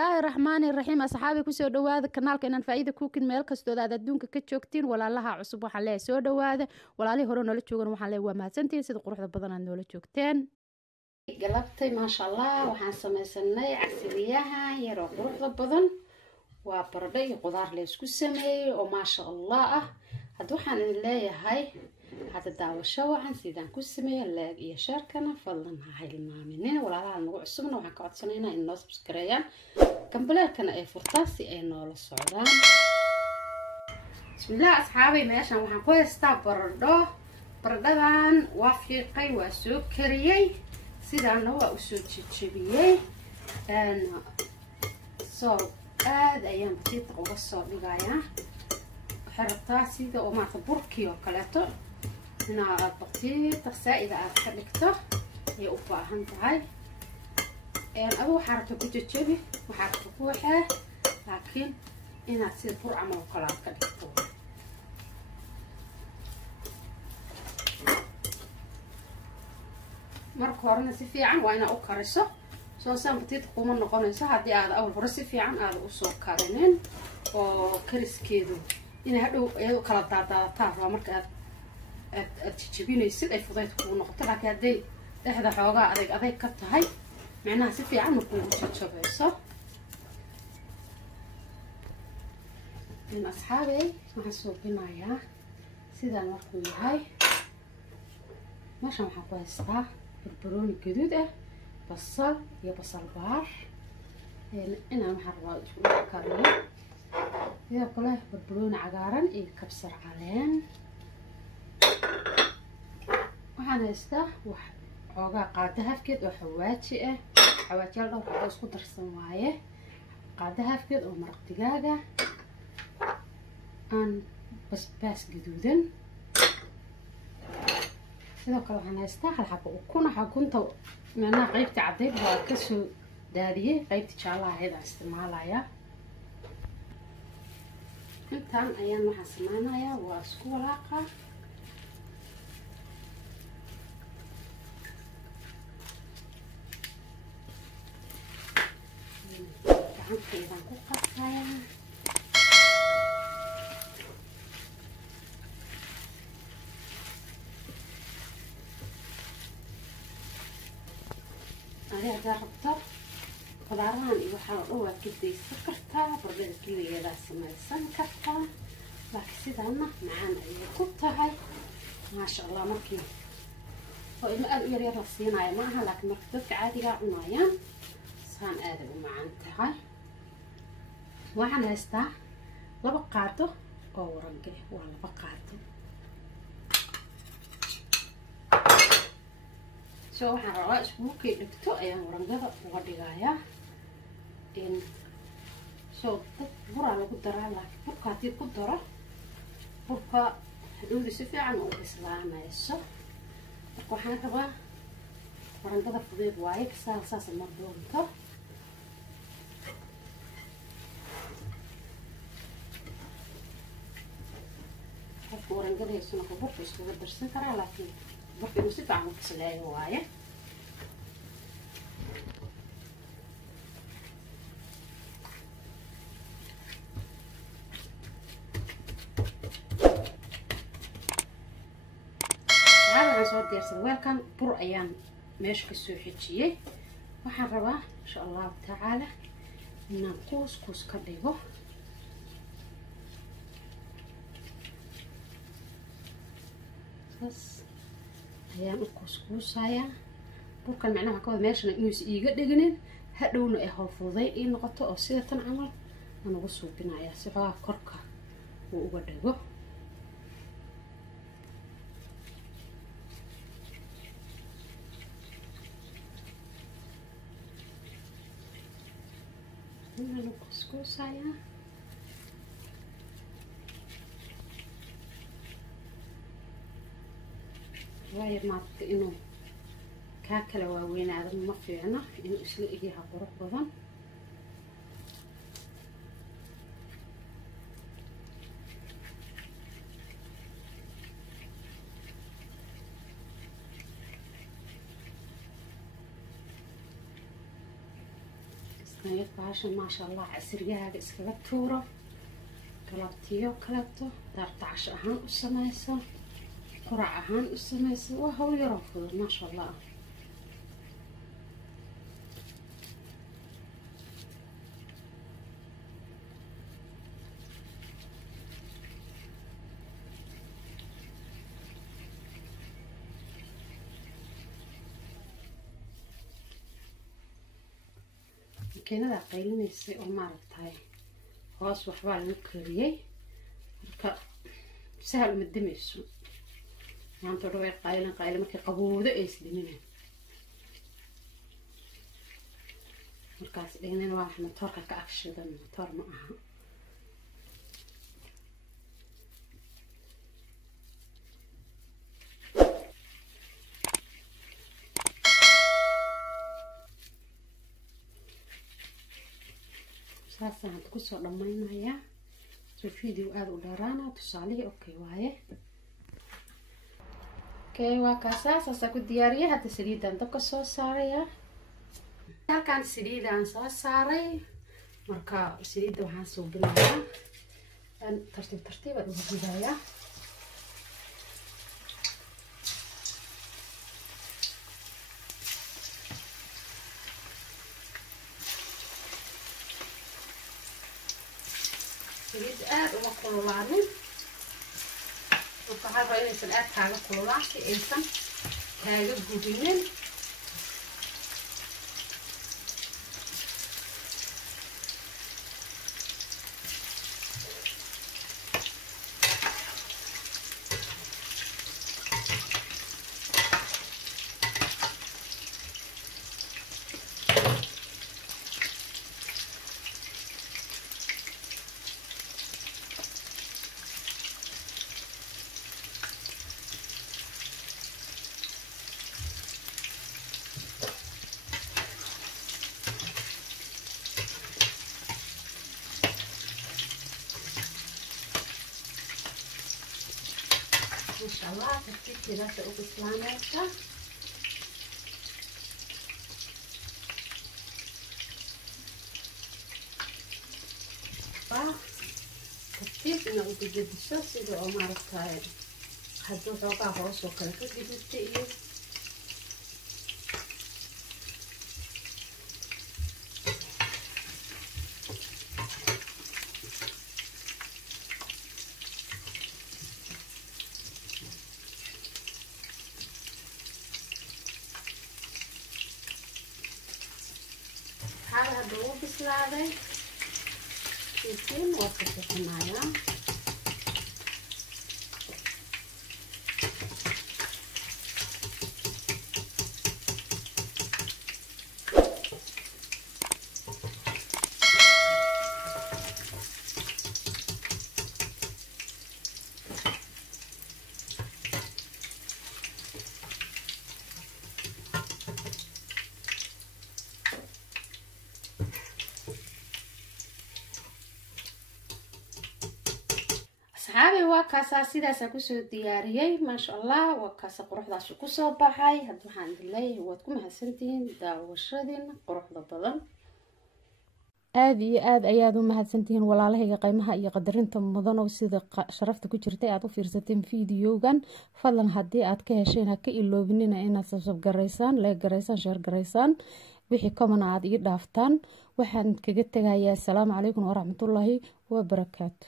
الله الرحمن الرحيم أصحابي كسو دواذا كنالك إنان فايدة كوكين ميل كستو ذا دونك كتشوكتين ولا لها عصب وحالي سو دواذا ولا لي هورو نولا جوغن وحالي وما سنتين سيد قروح بدنا نولا جوكتين قلبتي ما شاء الله وحان سميسناي عسليها يرو قروح بدن وبردي قدار ليسكو سمي وما شاء الله هادو حان اللي هاي هذا داوشة وحان سيدان كو سمي اللي يشاركنا فضلنا هاي المامنين ولا لها الموضوع السمنا وحان كعدسنينا إنو سبسكريان كمبليركنا أي فرطاسي أي نول السعودان. بسم الله أصحابي ماشان وحان كويستا بردان وافيقي وسكريي سيدان هو أسو تشبيي سو aad ayaan batiiq uga soo dhigayaa xirtaa sida oo maanta burkii oo kaleeto inaad batiiq saa'ida aad ka dhigto ay u baahan tahay adu waxa rabto ku jajabi waxa rabto ku waxaa laakiin inaad sida bur ama oo kale ka dhigto marka horena si fiican waa inaad u kariso soo saamtid kuma noqonayso hadii aad awal hore si fiican aad u soo karinin oo kariskeedu in hadhow ay kala daadaataa marka aad jijibinaysid ay fudayd ku noqoto laakiin haday dhexda xoogaa adeeg ka tahay macnaha si fiican ma kugu jajabayso in asxaabay waxaan soo binayaa sidaan markuu yahay meeshan waxaan ku haystaa barbarooni gaduud ah بصل يا بصل بار أنا محررة شو كارين إذا كله بربرون عقارن إيه كبسر علين وحنا استه وعقا قادها فكيد وحواتي حواتي لو حوس قدر سمايه قادها فكيد ومرق دجاجة أن بس جدودن sidoo kale waxaan haystaa hal xabo ukuna xakunta macnaha qaybta cadeyd waa ka soo daadiyay qaybta jaalaha ahayd aan isticmaalayaa intaan ayaan waxaan samaynayaa waa isku walaaqa gacanteedaan ku qasayaa هذا ربطة قدران يوحنا أول كده يسكرتها برد كده يدا سميسان كرتها لكن سيدنا معانا يكوتها هاي ما شاء الله مركي وإما قال يريد الصيناية معها لكن مركبتك عادي عنايا سان آدم معانتها هاي وحنا هستا لبقاته أو رنقه ولا بقاته سو waxaan rabaa isbuukay dhigto ayaan warangada uga dhigayaa in soo bura lagu daraa laakiin burka hadii ku daro burka haduu si fiican u islaanayso marka waxaan rabaa warangada fudeed waaye saas ma doonto warangada isna ku burka isku darsan karaa laakiin برضه نصيف عم بسلاي وايه هذا رسول دير سوال كان بر ايام ماشي كسو خجيه waxaan rabaa insha Allah ta'ala inaan couscous ka dhigo bas ayaan u couscousayaa burkan macnaha ka wada meeshan inuu iiga dhiginin hadhowna ay hawl fududay ii noqoto oo sida tan camal aan ugu suubinayaa si baa korka uu uga dhigo inaan couscousayaa وايد ما إنه كاكله واوين هذا ما فينا إنه إسلق يجيها قروح بضن bahashan maasha allah casrigaaga iskaga tuuro galabtiyo kaleeto daartacash ahaan u samayso qurac ahaan u samayso waa hawl yaroo fudud maasha allah makiinada qaylinaysa oo maaragtay hoos waxbaa lagu kariyay marka sahal uma dimayso maanta way qaylin markay qabowdo ay isdimineen markaas dhignan waa matoorka ka agshidan matoor ma aha saasaan hadda kusoo dhammaynayaa soo video aada u dheeraana tusaalihii okay waaye okay waa kaasaasaasaa ku diyaariyay hadda saliidaan dabka soo saaraya halkaan saliidaan soo saaray marka saliidda waxaan soo gelinayaa tartiib aad uga ridayaa saliid aad uga kululaanin waxaa rabaa inaysan aad kaaga kululaan si aysan kaaga gubinin ما شاء الله ترتيب كذا وبسلامتها ترتيب إنه وتجد الصوص اللي عمرك هاي هذول ربع هوس وكذا كذا تيجي هذا هدوء بسلامة يمكن وقفت معايا أصحابي وكاسا سيداسا كسو دياريي ما شاء الله وكاسا قروحداس كسو baxay had waxaan dilay waad ku mahadsantihiin daawashadeen quruxda badan aad iyo aad ayaad u mahadsantihiin walaalahayga qiimaha iyo qadarinta mudan oo sida sharafta ku jirtay aad u fiirsateen fiidiyogan fadlan hadii aad ka hesheen ha ka iloobinina inaad subscribe gareysaan like gareysaan share gareysaan wixii comment aad ii dhaaftaan waxaan kaga tagayaa assalaamu calaykum waraxmatullaahi wabarakaatu